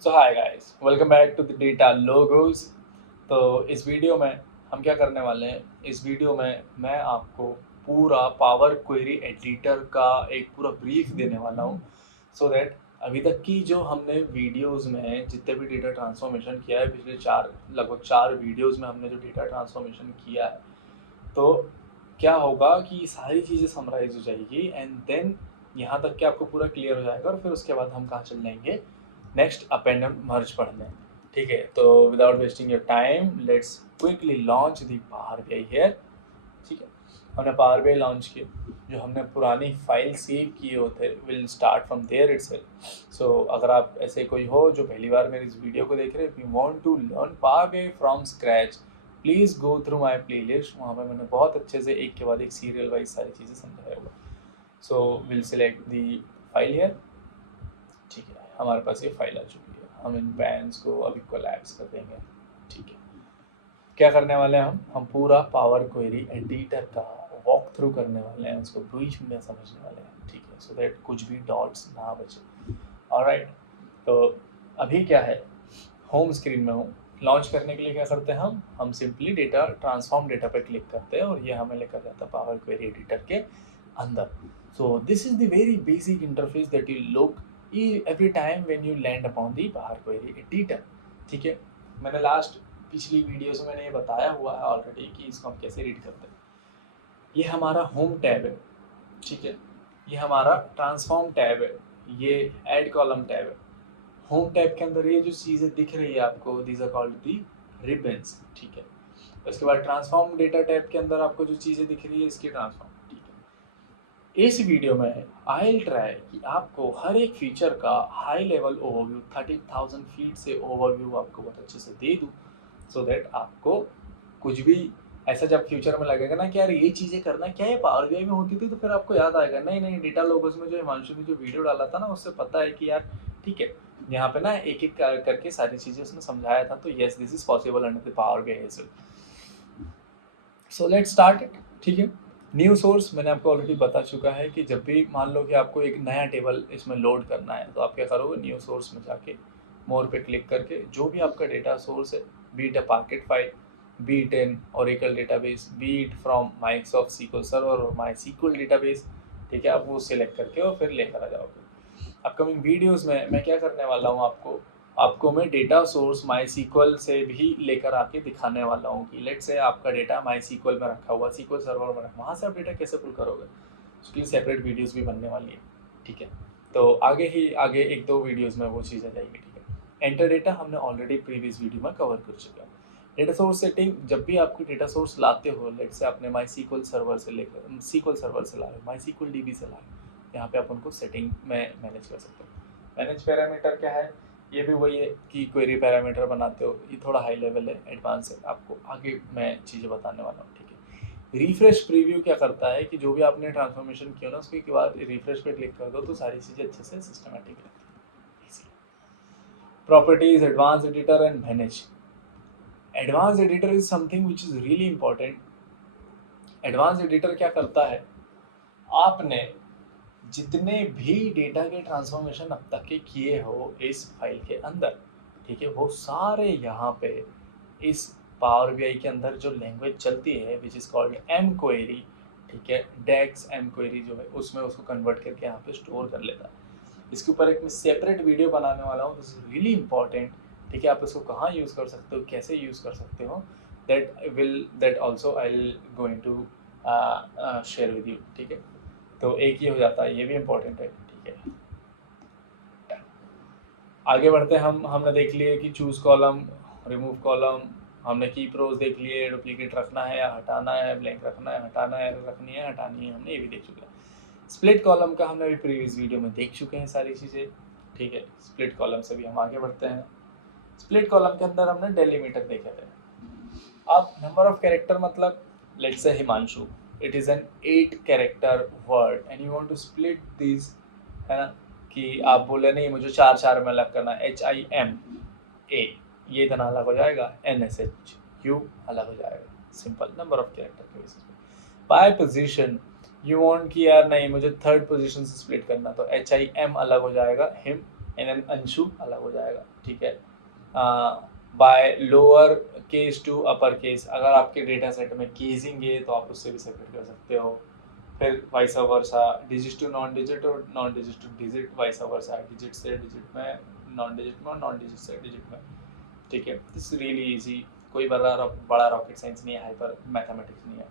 So hi guys, welcome back to the Data Logos. तो इस video में हम क्या करने वाले हैं, इस वीडियो में मैं आपको पूरा पावर क्वेरी एडिटर का एक पूरा ब्रीफ देने वाला हूँ, सो दैट अभी तक की जो हमने वीडियोस में जितने भी डेटा ट्रांसफॉर्मेशन किया है, पिछले लगभग चार वीडियोस में हमने जो डेटा ट्रांसफॉर्मेशन किया है, तो क्या होगा कि ये सारी चीज़ें समराइज हो जाएगी एंड देन यहाँ तक कि आपको पूरा क्लियर हो जाएगा और फिर उसके बाद हम कहाँ चल जाएंगे, नेक्स्ट अपेंड एंड मर्ज पढ़ने। ठीक है, तो without wasting your time let's quickly launch the power BI here. ठीक है, हमने पावर बीआई लॉन्च किया, जो हमने पुरानी फाइल सेव किए होते will start from there itself. So अगर आप ऐसे कोई हो जो पहली बार मेरी इस वीडियो को देख रहे हैं, if you want to learn Power BI from scratch, please go through my play list. वहाँ पर मैंने बहुत अच्छे से एक के बाद एक सीरियल वाइज सारी चीज़ें समझाया हुआ। So will select the file here. ठीक है, हमारे पास ये फाइल आ चुकी है, हम इन बैंड्स को अभी कोलैप्स कर देंगे। ठीक है, क्या करने वाले हैं हम पूरा पावर क्वेरी एडिटर का वॉक थ्रू करने वाले हैं, उसको ब्रीफ में समझने वाले हैं। ठीक है, सो दैट कुछ भी डॉट्स ना बचे। ऑलराइट, तो अभी क्या है, होम स्क्रीन में हूँ। लॉन्च करने के लिए क्या करते हैं, हम सिंपली डेटा ट्रांसफॉर्म डेटा पे क्लिक करते हैं और ये हमें लेकर जाता है पावर क्वेरी एडिटर के अंदर। So this is the very basic interface that you look every time when you land upon the Power Query Editor। ठीक है, मैंने पिछली वीडियोस में मैंने ये बताया हुआ है ऑलरेडी कि इसको हम कैसे रीड करते हैं। ये हमारा होम टैब है। ठीक है, ये हमारा ट्रांसफॉर्म टैब है, ये ऐड कॉलम टैब है। होम टैब के अंदर ये जो चीज़ें दिख रही है आपको, these are called the ribbons. ठीक है, उसके बाद ट्रांसफॉर्म डेटा टैब के अंदर आपको जो चीज़ें दिख रही है, इसकी ट्रांसफॉर्म। ठीक है, इस वीडियो में आई विल ट्राई कि आपको हर एक फीचर का हाई लेवल ओवरव्यू, 30,000 फीट से ओवरव्यू आपको बहुत अच्छे से दे दूँ, सो दैट आपको कुछ भी ऐसा जब फ्यूचर में लगेगा ना कि यार ये चीज़ें करना क्या ये पावर बीआई में होती थी, तो फिर आपको याद आएगा नहीं नहीं, डेटा लोगोस में जो हिमांशु ने जो वीडियो डाला था ना, उससे पता है कि यार ठीक है, यहाँ पे ना एक एक करके सारी चीज़ें उसने समझाया था। तो yes, this is possible under the Power BI as well. So let's start it. ठीक है, न्यू सोर्स मैंने आपको ऑलरेडी बता चुका है कि जब भी मान लो कि आपको एक नया टेबल इसमें लोड करना है, तो आप क्या करोगे, न्यू सोर्स में जाके मोर पे क्लिक करके जो भी आपका डेटा सोर्स है, be it a parquet file, be it in Oracle database, be it from Microsoft SQL server और माई सीक्वल डेटाबेस, ठीक है, आप वो सिलेक्ट करके और फिर लेकर आ जाओगे। अपकमिंग वीडियोस में मैं क्या करने वाला हूँ, आपको मैं डेटा सोर्स माई सीक्वल से भी लेकर आके दिखाने वाला हूँ कि लेट से आपका डेटा माई सीक्वल में रखा हुआ, सीक्वल सर्वर में रखा, वहाँ से आप डेटा कैसे पुल करोगे, उसकी सेपरेट वीडियोस भी बनने वाली है। ठीक है, तो आगे एक दो वीडियोस में वो चीज़ आ जाएगी। ठीक है, एंटर डेटा हमने ऑलरेडी प्रीवियस वीडियो में कवर कर चुका है। डेटा सोर्स सेटिंग, जब भी आपकी डेटा सोर्स लाते हो, लेट से आपने माई सीक्वल सर्वर से लेकर सीक्वल सर्वर से ला रहे हो, माई सीक्वल डीबी से ला रहे हो, यहाँ पे आप उनको सेटिंग में मैनेज कर सकते हो। मैनेज पैरामीटर क्या है, ये भी वही है कि क्वेरी पैरामीटर बनाते हो, ये थोड़ा हाई लेवल है, एडवांस है, आपको आगे मैं चीज़ें बताने वाला हूँ। ठीक है, रिफ्रेश प्रीव्यू क्या करता है कि जो भी आपने ट्रांसफॉर्मेशन किया ना, उसके बाद रिफ्रेश पे क्लिक कर दो तो सारी चीज़ें अच्छे से सिस्टमेटिक रहती है। Properties, advance editor and manage. Advance editor is something which is really important. Advance editor क्या करता है, आपने जितने भी डेटा के ट्रांसफॉर्मेशन अब तक के किए हो इस फाइल के अंदर, ठीक है, वो सारे यहाँ पे इस पावर बीआई के अंदर जो लैंग्वेज चलती है which is called M query, ठीक है, डेक्स एम क्वेरी जो है उसमें उसको कन्वर्ट करके यहाँ पे स्टोर कर लेता है। इसके ऊपर एक मैं सेपरेट वीडियो बनाने वाला हूँ, दिस इज रियली इंपॉर्टेंट। ठीक है, आप इसको कहाँ यूज़ कर सकते हो, कैसे यूज़ कर सकते हो, that also I will going to share with you. ठीक है, तो एक ये हो जाता है, ये भी इम्पोर्टेंट है। ठीक है, आगे बढ़ते हैं। हमने देख लिए कि चूज कॉलम, रिमूव कॉलम, हमने की प्रोज देख लिए, डुप्लीकेट रखना है या हटाना है, ब्लैंक रखना है, हटाना है, रखनी है, हटानी है, हमने ये भी देख चुके हैं। स्प्लिट कॉलम का हमने अभी प्रीवियस वीडियो में देख चुके हैं सारी चीज़ें। ठीक है, स्प्लिट कॉलम से भी हम आगे बढ़ते हैं। स्प्लिट कॉलम के अंदर हमने डेलीमीटर देखे थे। अब नंबर ऑफ कैरेक्टर, मतलब let's say Himanshu, it is an 8 character word and you want to split this, है ना, कि आप बोले नहीं मुझे 4 में अलग करना, HIMA ये इतना अलग हो जाएगा, NSHU अलग हो जाएगा, सिंपल नंबर ऑफ कैरेक्टर के बेसिस पे। बाय पोजीशन, यू वांट कि यार नहीं मुझे थर्ड पोजीशन से स्प्लिट करना, तो HIM अलग हो जाएगा, हिम एंड देन अंशु अलग हो जाएगा, ठीक है। By lower case to upper case, अगर आपके डेटा सेट में केसिंग है तो आप उससे भी सेपरेट कर सकते हो। फिर vice versa, digit to non digit और non digit to digit, vice versa digit से डिजिट में, नॉन डिजिट में और नॉन डिजिट से डिजिट में, ठीक है। दिस रियली इजी, कोई बड़ा रॉकेट साइंस नहीं है, हाइपर मैथमेटिक्स नहीं है,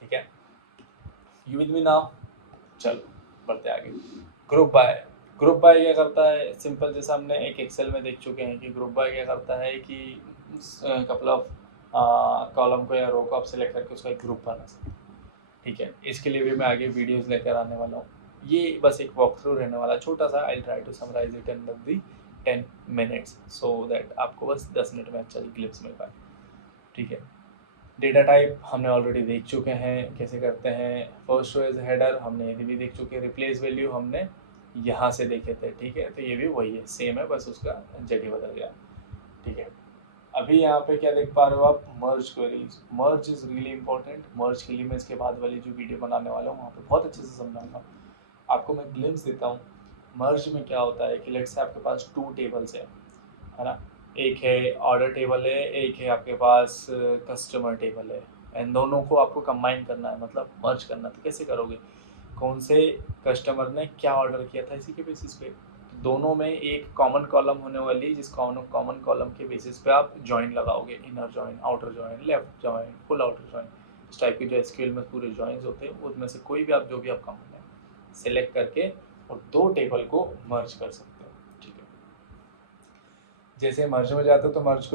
ठीक है। यू विद मी नाउ, चलो बढ़ते आगे। ग्रुप बाय, ग्रुप बाय क्या करता है, सिंपल, जैसा हमने एक एक्सेल में देख चुके हैं कि ग्रुप बाय क्या करता है कि कपल ऑफ कॉलम को या रो को आप सिलेक्ट करके उसका एक ग्रुप बना सकते हैं, ठीक है। इसके लिए भी मैं आगे वीडियोस लेकर आने वाला हूँ, ये बस एक वॉक थ्रू रहने वाला छोटा सा। I try to summarise it in the 10 minutes so that आपको बस 10 मिनट में अच्छा ग्लिप्स मिल पाए, ठीक है। डेटा टाइप हमने ऑलरेडी देख चुके हैं कैसे करते हैं। फर्स्ट रो एज हेडर हमने ये भी देख चुके हैं। रिप्लेस वैल्यू हमने यहाँ से देखे थे, ठीक है। तो ये भी वही है, सेम है, बस उसका जगह बदल गया, ठीक है। अभी यहाँ पे क्या देख पा रहे हो आप, merge queries. Merge is really important. Merge के लिए मैं इसके बाद वाली जो वीडियो बनाने वाला हूँ वहाँ पे बहुत अच्छे से समझाऊंगा आपको। मैं ग्लिम्स देता हूँ। मर्ज में क्या होता है कि लेट्स से आपके पास 2 टेबल्स है ना, एक है ऑर्डर टेबल है, एक है आपके पास कस्टमर टेबल है, एंड दोनों को आपको कंबाइन करना है, मतलब मर्ज करना। तो कैसे करोगे, कौन से कस्टमर ने क्या ऑर्डर किया था इसी के बेसिस पे दोनों में एक कॉमन कॉलम होने वाली, जिस कॉमन कॉलम के बेसिस पे आप जॉइन लगाओगे, inner join, outer join, left join, full outer join, इस टाइप के जो एसक्यूएल में पूरे जॉइंस होते हैं उनमें से कोई भी आप जो भी आप कॉमन है सेलेक्ट करके और 2 टेबल को मर्ज कर सकते हो, ठीक है। जैसे मर्ज में जाते हो तो मर्ज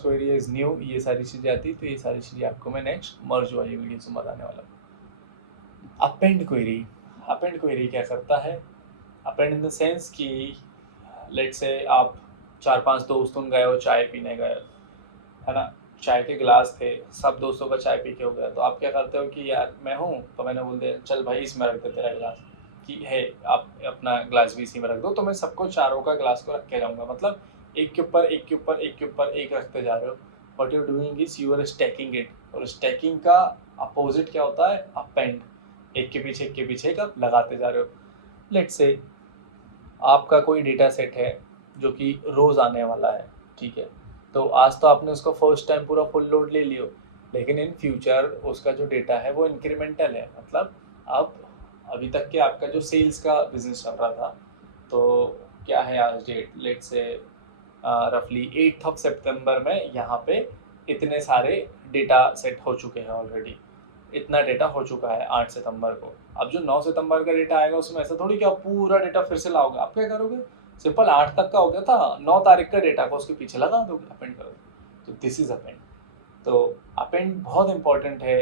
क्वेरी इज न्यू, ये सारी चीज़ें आती, तो ये सारी चीज़ें आपको मैं नेक्स्ट मर्ज वाली वीडियो से बताने वाला हूँ। अपेंड क्वेरी, अपेंड क्वेरी क्या करता है, अपेंड इन द सेंस कि लेट से आप 4-5 दोस्तों गए हो, चाय पीने गए, है ना, चाय के गिलास थे, सब दोस्तों का चाय पी के हो गया, तो आप क्या करते हो कि यार मैं हूँ, तो मैंने बोल दिया चल भाई इसमें रख दे तेरा गिलास, कि है आप अपना गिलास भी इसी में रख दो, तो मैं सबको चारों का गिलास को रख के जाऊँगा, मतलब एक के ऊपर एक के ऊपर एक के ऊपर एक रखते जा रहे हो। What you doing is you are stacking it, और स्टैकिंग का अपोजिट क्या होता है, अपेंड, एक के पीछे एक आप लगाते जा रहे हो। लेट्स से आपका कोई डेटा सेट है जो कि रोज़ आने वाला है, ठीक है। तो आज तो आपने उसको फर्स्ट टाइम पूरा फुल लोड ले लियो, लेकिन इन फ्यूचर उसका जो डेटा है वो इंक्रीमेंटल है, मतलब अब अभी तक के आपका जो सेल्स का बिजनेस चल रहा था, तो क्या है आज डेट, लेट से रफली 8th ऑफ सितंबर में यहाँ पे इतने सारे डेटा सेट हो चुके हैं ऑलरेडी, इतना डेटा हो चुका है 8 सितंबर को। अब जो 9 सितंबर का डेटा आएगा उसमें ऐसा थोड़ी कि आप पूरा डेटा फिर से लाओगे, आप क्या करोगे, सिंपल 8 तक का हो गया था, 9 तारीख का डेटा को उसके पीछे लगा दोगे, अपेंड करोगे। तो दिस इज अपेंड। तो अपेंड बहुत इंपॉर्टेंट है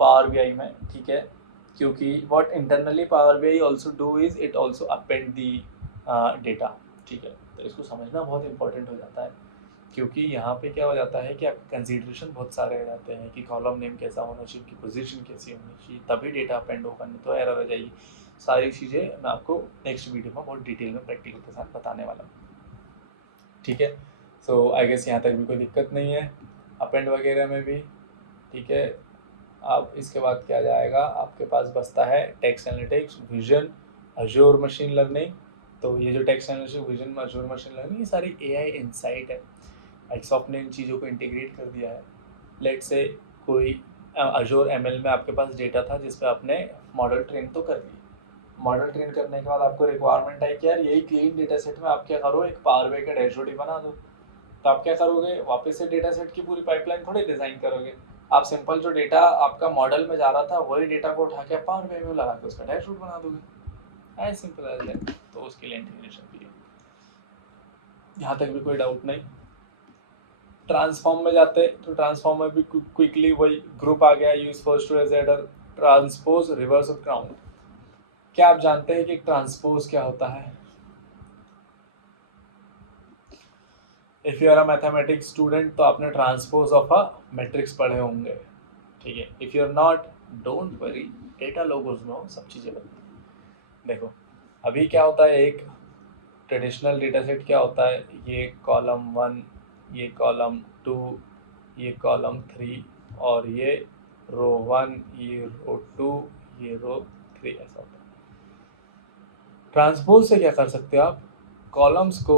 पावर बीआई में, ठीक है, क्योंकि what internally power BI also do is it also append the data, ठीक है। तो इसको समझना बहुत इंपॉर्टेंट हो जाता है, क्योंकि यहाँ पे क्या हो जाता है कि आपके कंसीडरेशन बहुत सारे हो जाते हैं कि कॉलम नेम कैसा होना चाहिए, उनकी पोजीशन कैसी होनी चाहिए, तभी डेटा अपेंड होगा, नहीं तो एरर हो जाएगी। सारी चीज़ें मैं आपको नेक्स्ट वीडियो में बहुत डिटेल में प्रैक्टिकल के साथ बताने वाला हूँ, ठीक है। सो आई गेस यहाँ तक भी कोई दिक्कत नहीं है अपेंड वगैरह में भी, ठीक है। अब इसके बाद क्या जाएगा, आपके पास बचता है text analytics, vision, Azzur machine learning. तो ये जो text analytics, vision, Azzur machine learning, ये सारी एआई इनसाइट है, माइक्रोसॉफ्ट ने इन चीज़ों को इंटीग्रेट कर दिया है। लेट से कोई अजूर एमएल में आपके पास डेटा था जिस पे आपने मॉडल ट्रेन तो कर लिया, मॉडल ट्रेन करने के बाद आपको रिक्वायरमेंट है कि यार यही क्लीन डेटा सेट में आप क्या करो, एक पावर बीआई का डैशबोर्ड ही बना दो। तो आप क्या करोगे, वापस से डेटा सेट की पूरी पाइपलाइन थोड़ी डिज़ाइन करोगे, आप सिंपल जो डेटा आपका मॉडल में जा रहा था वही डेटा को उठा के पावर बीआई में लगा के उसका डैशबोर्ड बना दोगे, एज सिंपल एज दैट। तो उसके लिए इंटीग्रेशन भी है, यहाँ तक भी कोई डाउट नहीं। ट्रांसफॉर्म में जाते तो ट्रांसफॉर्म में भी क्विकली वही ग्रुप आ गया, use first two as header, transpose, reverse और क्राउन। क्या आप जानते हैं कि ट्रांसपोज क्या होता है? If you are a mathematics student तो आपने ट्रांसपोज ऑफ अ मैट्रिक्स पढ़े होंगे, ठीक है। If you are not, don't worry, Data Logos में सब चीज़ें बनती हैं। देखो अभी क्या होता है, एक ट्रेडिशनल डेटा सेट क्या होता है, ये कॉलम 1, ये कॉलम 2, ये कॉलम 3 और ये रो 1, ये रो 2, ये रो 3, ऐसा होता है। ट्रांसपोज से क्या कर सकते हो आप, कॉलम्स को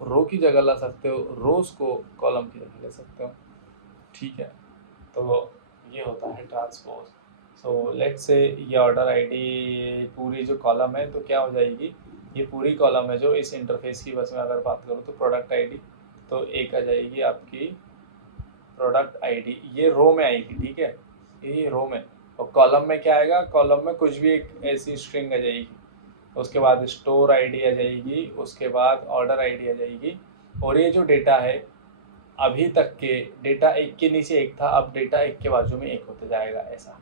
रो की जगह ला सकते हो, रोज को कॉलम की जगह ले सकते हो, ठीक है। तो ये होता है ट्रांसपोज। सो लेट्स से ये ऑर्डर आईडी पूरी जो कॉलम है तो क्या हो जाएगी, ये पूरी कॉलम है जो इस इंटरफेस की बस में अगर बात करूँ तो प्रोडक्ट आईडी, तो एक आ जाएगी आपकी प्रोडक्ट आईडी, ये रो में आएगी, ठीक है, ये रो में। और कॉलम में क्या आएगा, कॉलम में कुछ भी एक ऐसी स्ट्रिंग आ जाएगी, उसके बाद स्टोर आईडी आ जाएगी, उसके बाद ऑर्डर आईडी आ जाएगी। और ये जो डेटा है अभी तक के डेटा एक के नीचे एक था, अब डेटा एक के बाजू में एक होते जाएगा ऐसा।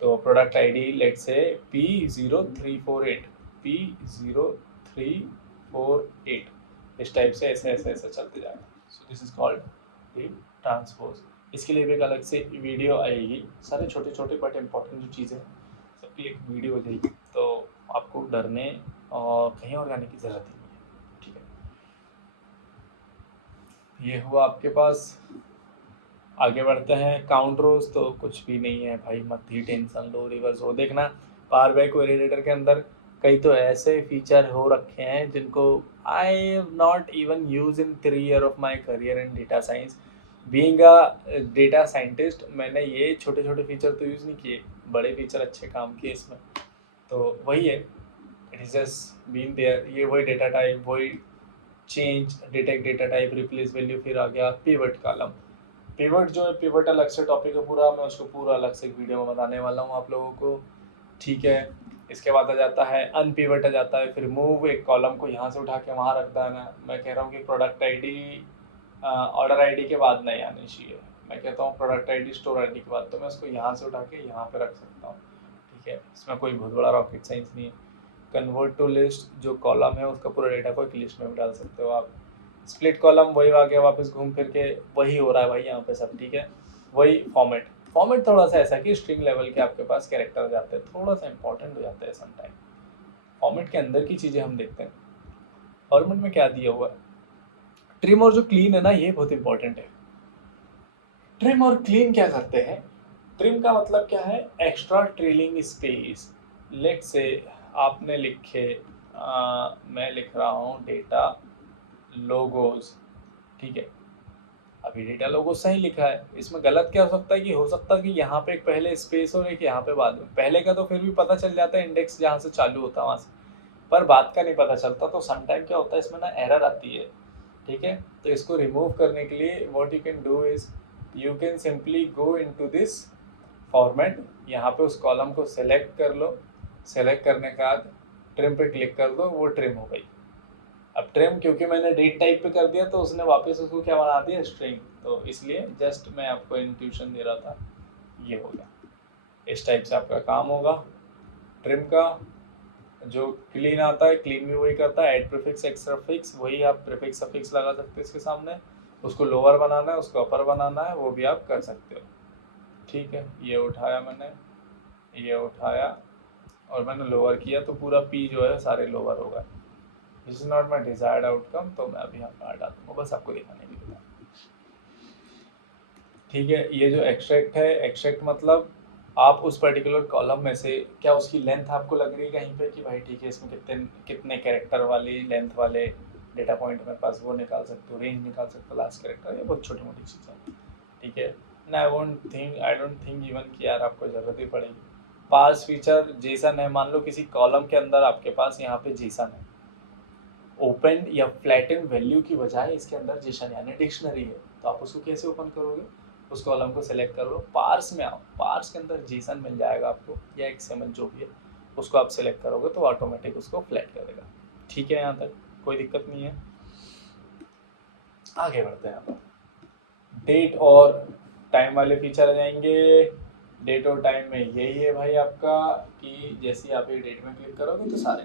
तो प्रोडक्ट आईडी लेट से P0348 P0348 इस टाइप से ऐसे ऐसे ऐसे चलते जाएगा। So this is called the transpose. इसके लिए भी एक अलग से वीडियो आएगी, सारे छोटे छोटे बट इम्पोर्टेंट जो चीज़ें हैं सबके लिए एक वीडियो हो जाएगी, तो आपको डरने और कहीं और जाने की ज़रूरत ही नहीं है, ठीक है। ये हुआ आपके पास। आगे बढ़ते हैं काउंट रोज, तो कुछ भी नहीं है भाई, मत ही टेंशन लो, रिवर्स हो देखना। पावर बाई क्वेरी एडिटर के अंदर कई तो ऐसे फीचर हो रखे हैं जिनको I have not even use in 3 year of my career in data science. Being a data scientist मैंने ये छोटे छोटे फीचर तो यूज़ नहीं किए, बड़े फीचर अच्छे काम किए इसमें। तो वही है, it is just been there. ये वही डेटा टाइप, वही change detect data type, replace value, फिर आ गया पिवट कॉलम। पिवट जो है, पिवट अलग से टॉपिक है पूरा, मैं उसको पूरा अलग से एक वीडियो में बताने वाला हूँ आप लोगों को, ठीक है। इसके बाद आ जाता है अनपिवट आ जाता है, फिर मूव, एक कॉलम को यहाँ से उठा के वहाँ रख देना। मैं कह रहा हूँ कि प्रोडक्ट आईडी ऑर्डर आईडी के बाद नहीं आनी चाहिए, मैं कहता हूँ प्रोडक्ट आईडी स्टोर आईडी के बाद, तो मैं उसको यहाँ से उठा के यहाँ पे रख सकता हूँ, ठीक है। इसमें कोई बहुत बड़ा रॉकेट साइंस नहीं है। कन्वर्ट टू लिस्ट, जो कॉलम है उसका पूरा डेटा को एक लिस्ट में भी डाल सकते हो आप। स्प्लिट कॉलम वही आ गया वापस घूम फिर के, वही हो रहा है भाई यहाँ पे सब, ठीक है। वही फॉर्मेट, फॉर्मेट थोड़ा सा ऐसा कि स्ट्रिंग लेवल के आपके पास कैरेक्टर जाते हैं, थोड़ा सा इंपॉर्टेंट हो जाता है समटाइम। फॉर्मेट के अंदर की चीज़ें हम देखते हैं। फॉर्मेट में क्या दिया हुआ है, ट्रिम और जो क्लीन है ना, ये बहुत इंपॉर्टेंट है। ट्रिम और क्लीन क्या करते हैं, ट्रिम का मतलब क्या है, एक्स्ट्रा ट्रेलिंग स्पेस। लेट से आपने लिखे मैं लिख रहा हूँ डेटा लोगोज, ठीक है। अभी डेटा लोगो सही लिखा है, इसमें गलत क्या हो सकता है, कि हो सकता है कि यहाँ पे एक पहले स्पेस और एक यहाँ पे बाद में, पहले का तो फिर भी पता चल जाता है, इंडेक्स जहाँ से चालू होता है वहाँ से, पर बाद का नहीं पता चलता। तो समटाइम क्या होता है इसमें ना, एरर आती है, ठीक है। तो इसको रिमूव करने के लिए what you can do is, you can simply go into this format, यहाँ पे उस कॉलम को सेलेक्ट कर लो, सेलेक्ट करने के बाद ट्रिम पे क्लिक कर दो, वो ट्रिम हो गई। अब ट्रिम क्योंकि मैंने डेट टाइप पे कर दिया तो उसने वापस उसको क्या बना दिया, स्ट्रिंग, तो इसलिए जस्ट मैं आपको इंट्यूशन दे रहा था, ये हो गया। इस टाइप से आपका काम होगा। ट्रिम का जो क्लीन आता है, क्लीन भी वही करता है, एड प्रीफिक्स एक्स्ट्रा फिक्स, वही आप प्रीफिक्स सफिक्स लगा सकते हैं इसके सामने, उसको लोअर बनाना है उसको अपर बनाना है, वो भी आप कर सकते हो, ठीक है। ये उठाया मैंने, ये उठाया और मैंने लोअर किया, तो पूरा पी जो है सारे लोअर हो गए। This is not my desired outcome, तो मैं अभी यहाँ पर डाल दूँगा बस आपको दिखाने के लिए, ठीक है। ये जो एक्सट्रैक्ट है, एक्सट्रैक्ट मतलब आप उस पर्टिकुलर कॉलम में से, क्या उसकी लेंथ आपको लग रही है कहीं पे कि भाई ठीक है इसमें कितने कितने कैरेक्टर वाली लेंथ वाले डेटा पॉइंट मेरे पास, वो निकाल सकते हो, रेंज निकाल सकते हो, लास्ट कैरेक्टर, ये बहुत छोटी मोटी चीज़ें, ठीक है ना। आई डोंट थिंक इवन कि यार आपको ज़रूरत ही पड़ेगी। पार्स फीचर, जेसन है, मान लो किसी कॉलम के अंदर आपके पास यहाँ पे जेसन है, ओपन या फ्लैटन वैल्यू की बजाय इसके अंदर जेसन यानी डिक्शनरी है, तो आप उसको कैसे ओपन करोगे, उस कॉलम को सेलेक्ट करो, पार्स में आओ, पार्स के अंदर जेसन मिल जाएगा आपको या एक्सएमएल जो भी है, उसको आप सेलेक्ट करोगे तो ऑटोमेटिक उसको फ्लैट करेगा, ठीक है। यहाँ तक कोई दिक्कत नहीं है। आगे बढ़ते हैं, यहाँ डेट और टाइम वाले फीचर आ जाएंगे। डेट और टाइम में यही है भाई आपका, कि जैसे आप ये डेट में क्लिक करोगे तो सारे,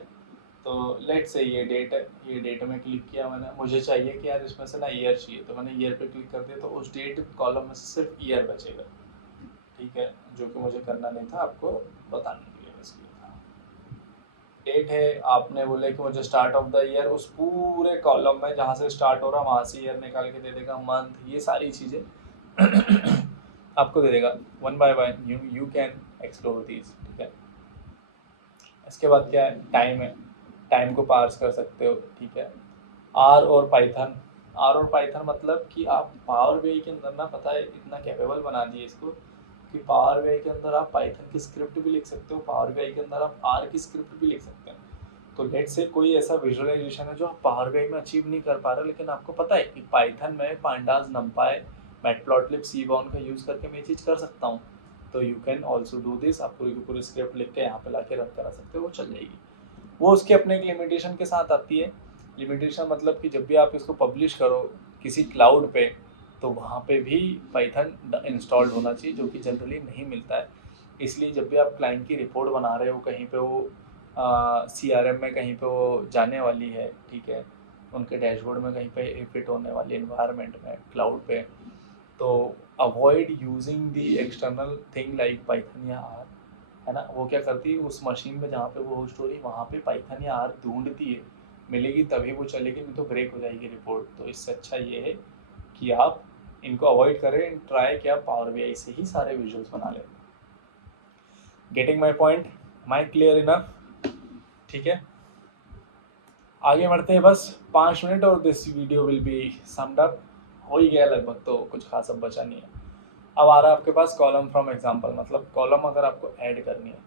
तो लेट से ये डेट है, ये डेट में क्लिक किया मैंने, मुझे चाहिए कि यार इसमें से ना ईयर चाहिए, तो मैंने ईयर पे क्लिक कर दिया, तो उस डेट कॉलम में से सिर्फ ईयर बचेगा, ठीक है, जो कि मुझे करना नहीं था, आपको बताने के लिए बस ये था। डेट है, आपने बोले कि मुझे स्टार्ट ऑफ द ईयर, उस पूरे कॉलम में जहाँ से स्टार्ट हो रहा वहाँ से ईयर निकाल के दे देगा, मंथ, ये सारी चीज़ें आपको दे देगा one by one, you can explore these, ठीक है। इसके बाद क्या है, टाइम है, टाइम को पार्स कर सकते हो, ठीक है। आर और पाइथन। आर और पाइथन मतलब कि आप पावर बीआई के अंदर ना, पता है इतना कैपेबल बना दिए इसको कि पावर बीआई के अंदर आप पाइथन की स्क्रिप्ट भी लिख सकते हो, पावर बीआई के अंदर आप आर की स्क्रिप्ट भी लिख सकते हैं। तो लेट से कोई ऐसा विजुअलाइजेशन है जो आप पावर बीआई में अचीव नहीं कर पा रहे, लेकिन आपको पता है कि पाइथन में पांडास, नमपाई, मैटप्लॉटलिब, सीबॉर्न का यूज़ करके मैं ये चीज़ कर सकता हूँ। तो you can also do this. आप पूरी की पूरी स्क्रिप्ट लिख के यहाँ पे ला के रन करा सकते हो, वो चल जाएगी। वो उसके अपने एक लिमिटेशन के साथ आती है। लिमिटेशन मतलब कि जब भी आप इसको पब्लिश करो किसी क्लाउड पे, तो वहाँ पे भी पाइथन इंस्टॉल्ड होना चाहिए, जो कि जनरली नहीं मिलता है। इसलिए जब भी आप क्लाइंट की रिपोर्ट बना रहे हो, कहीं पे वो CRM में कहीं पे वो जाने वाली है, ठीक है, उनके डैशबोर्ड में कहीं पे फिट होने वाली एनवायरनमेंट में क्लाउड पे, तो avoid using the external thing like Python या आर, है ना। वो क्या करती है, उस मशीन में जहाँ पे वो होस्ट हो रही है वहाँ पे पाइथन या आर ढूंढती है, मिलेगी तभी वो चलेगी, नहीं तो ब्रेक हो जाएगी रिपोर्ट। तो इससे अच्छा ये है कि आप इनको अवॉइड करें, ट्राई कि आप पावर बीआई से ही सारे विजुअल्स बना लें। Getting my point, my clear enough, ठीक है। आगे बढ़ते हैं, बस 5 मिनट और this video will be summed up. हो ही गया लगभग, तो कुछ खास अब बचा नहीं है। अब आ रहा है आपके पास कॉलम फ्रॉम एग्जाम्पल, मतलब कॉलम अगर आपको ऐड करनी है।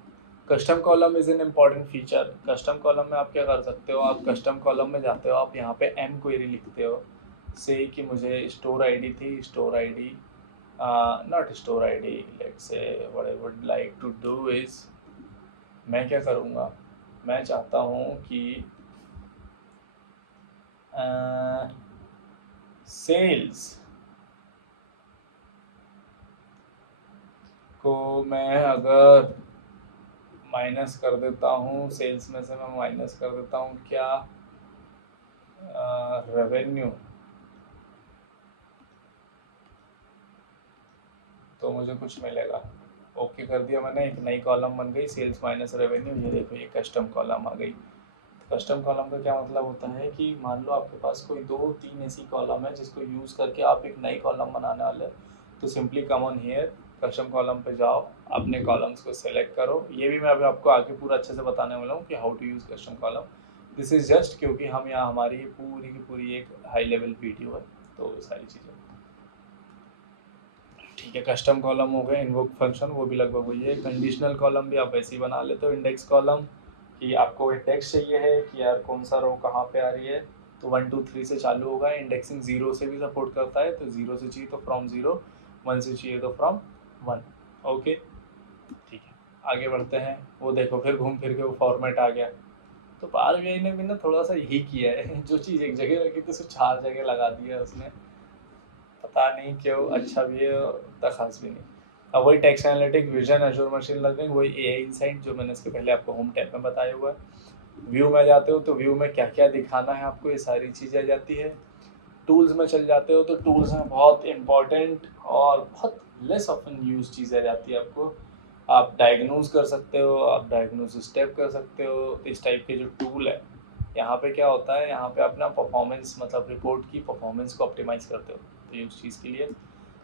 Custom column is an important feature. Custom column में आप क्या कर सकते हो, आप कस्टम कॉलम में जाते हो, आप यहाँ पे एम क्वेरी लिखते हो, से कि मुझे स्टोर आईडी थी, store ID, not store ID, let's say what I would like to do is, मैं क्या करूँगा, मैं चाहता हूँ कि सेल्स को मैं अगर माइनस कर देता हूँ, सेल्स में से मैं माइनस कर देता हूँ क्या, रेवेन्यू, तो मुझे कुछ मिलेगा। ओके कर दिया मैंने, एक नई कॉलम बन गई, सेल्स माइनस रेवेन्यू। ये देखो ये कस्टम कॉलम आ गई। कस्टम कॉलम का क्या मतलब होता है कि मान लो आपके पास कोई 2-3 ऐसी कॉलम है जिसको यूज़ करके आप एक नई कॉलम बनाने वाले हो, तो simply come on here, custom column पे जाओ, अपने कॉलम्स को सेलेक्ट करो। ये भी मैं अभी आपको आगे पूरा अच्छे से बताने वाला हूँ कि how to use custom column. This is just क्योंकि हम यहाँ, हमारी पूरी की पूरी एक हाई लेवल वीडियो है, तो सारी चीज़ें, ठीक है। कस्टम कॉलम हो गए, इन्वोक फंक्शन वो भी लगभग वही है। कंडीशनल कॉलम भी आप ऐसे ही बना लेते हो। इंडेक्स कॉलम कि आपको इंडेक्स चाहिए है कि यार कौन सा रो कहाँ पे आ रही है, तो 1 2 3 से चालू होगा। इंडेक्सिंग 0 से भी सपोर्ट करता है, तो 0 से चाहिए तो फ्रॉम 0, 1 से चाहिए तो फ्रॉम 1। ओके, ठीक है, आगे बढ़ते हैं। वो देखो फिर घूम फिर के वो फॉर्मेट आ गया। तो पावर बीआई ने भी ना थोड़ा सा यही किया है, जो चीज़ एक जगह रखी थी उसे 4 जगह लगा दिया उसने, पता नहीं क्यों। अच्छा भी है, उतना खास भी नहीं। अब वही text analytic, vision, Azure machine learning, वही एआई इनसाइट जो मैंने इसके पहले आपको होम टैब में बताया हुआ है। व्यू में जाते हो तो व्यू में क्या क्या दिखाना है आपको, ये सारी चीज़ें आ जाती है। टूल्स में चल जाते हो तो टूल्स में बहुत इंपॉर्टेंट और बहुत लेस ऑफन यूज चीज़ें आ जाती है आपको। आप डायग्नोज कर सकते हो, आप डायग्नोज स्टेप कर सकते हो। इस टाइप के जो टूल है, यहाँ पे क्या होता है, यहाँ पे अपना परफॉर्मेंस, मतलब रिपोर्ट की परफॉर्मेंस को ऑप्टिमाइज करते हो, तो ये उस चीज़ के लिए।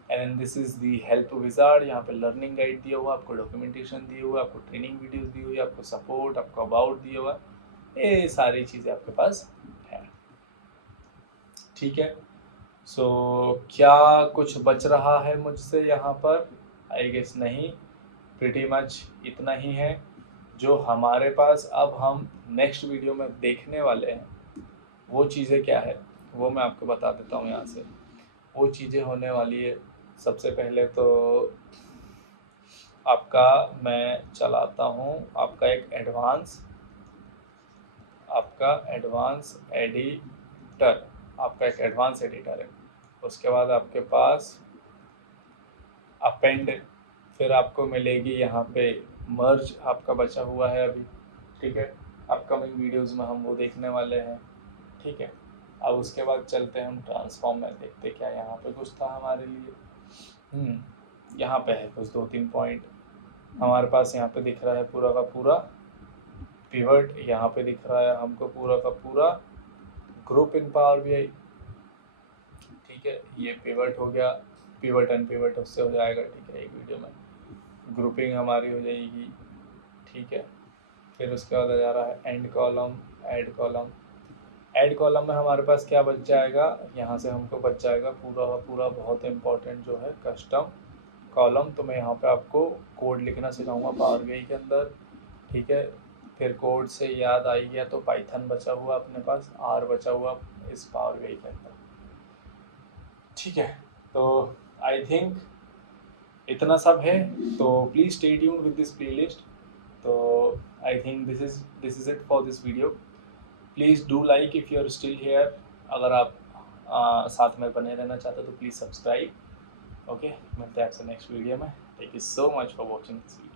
And this is the help wizard. यहाँ पे लर्निंग गाइड दिया हुआ, आपको डॉक्यूमेंटेशन दिए हुआ, आपको ट्रेनिंग वीडियोस दी हुई, आपको सपोर्ट, आपको अबाउट दिया हुआ, ये सारी चीज़ें आपके पास है, ठीक है। सो क्या कुछ बच रहा है मुझसे यहाँ पर, आई गेस नहीं, प्रीटी मच इतना ही है जो हमारे पास। अब हम नेक्स्ट वीडियो में देखने वाले हैं, वो चीज़ें क्या है वो मैं आपको बता देता हूँ यहाँ से। वो चीज़ें होने वाली है, सबसे पहले तो आपका मैं चलाता हूँ आपका एडवांस एडिटर, आपका एक एडवांस एडिटर है। उसके बाद आपके पास अपेंड, फिर आपको मिलेगी यहाँ पे मर्ज, आपका बचा हुआ है अभी, ठीक है। अपकमिंग वीडियोस में हम वो देखने वाले हैं, ठीक है। अब उसके बाद चलते हैं हम ट्रांसफॉर्म में, देखते क्या यहाँ पे कुछ था हमारे लिए। यहाँ पे है कुछ 2-3 पॉइंट हमारे पास। यहाँ पे दिख रहा है पूरा का पूरा पिवट, यहाँ पे दिख रहा है हमको पूरा का पूरा ग्रुप इन पावर बीआई, ठीक है। ये पिवट हो गया, पिवट एंड पिवट उससे हो जाएगा, ठीक है, एक वीडियो में ग्रुपिंग हमारी हो जाएगी, ठीक है। फिर उसके बाद आ जा रहा है and column, add column, add column में हमारे पास क्या बच जाएगा, यहाँ से हमको बच जाएगा पूरा पूरा बहुत इंपॉर्टेंट जो है कस्टम कॉलम। तो मैं यहाँ पे आपको कोड लिखना सिखाऊंगा पावर बीआई के अंदर, ठीक है। फिर कोड से याद आई गया तो पाइथन बचा हुआ अपने पास, आर बचा हुआ इस पावर बीआई के अंदर, ठीक है। तो आई थिंक इतना सब है, तो please stay tuned with this playlist. तो I think this is it for this video. Please do like if you are still here. अगर आप साथ में बने रहना चाहते हो तो प्लीज़ सब्सक्राइब। ओके, मिलते हैं आपसे नेक्स्ट वीडियो में। Thank you so much for watching this video.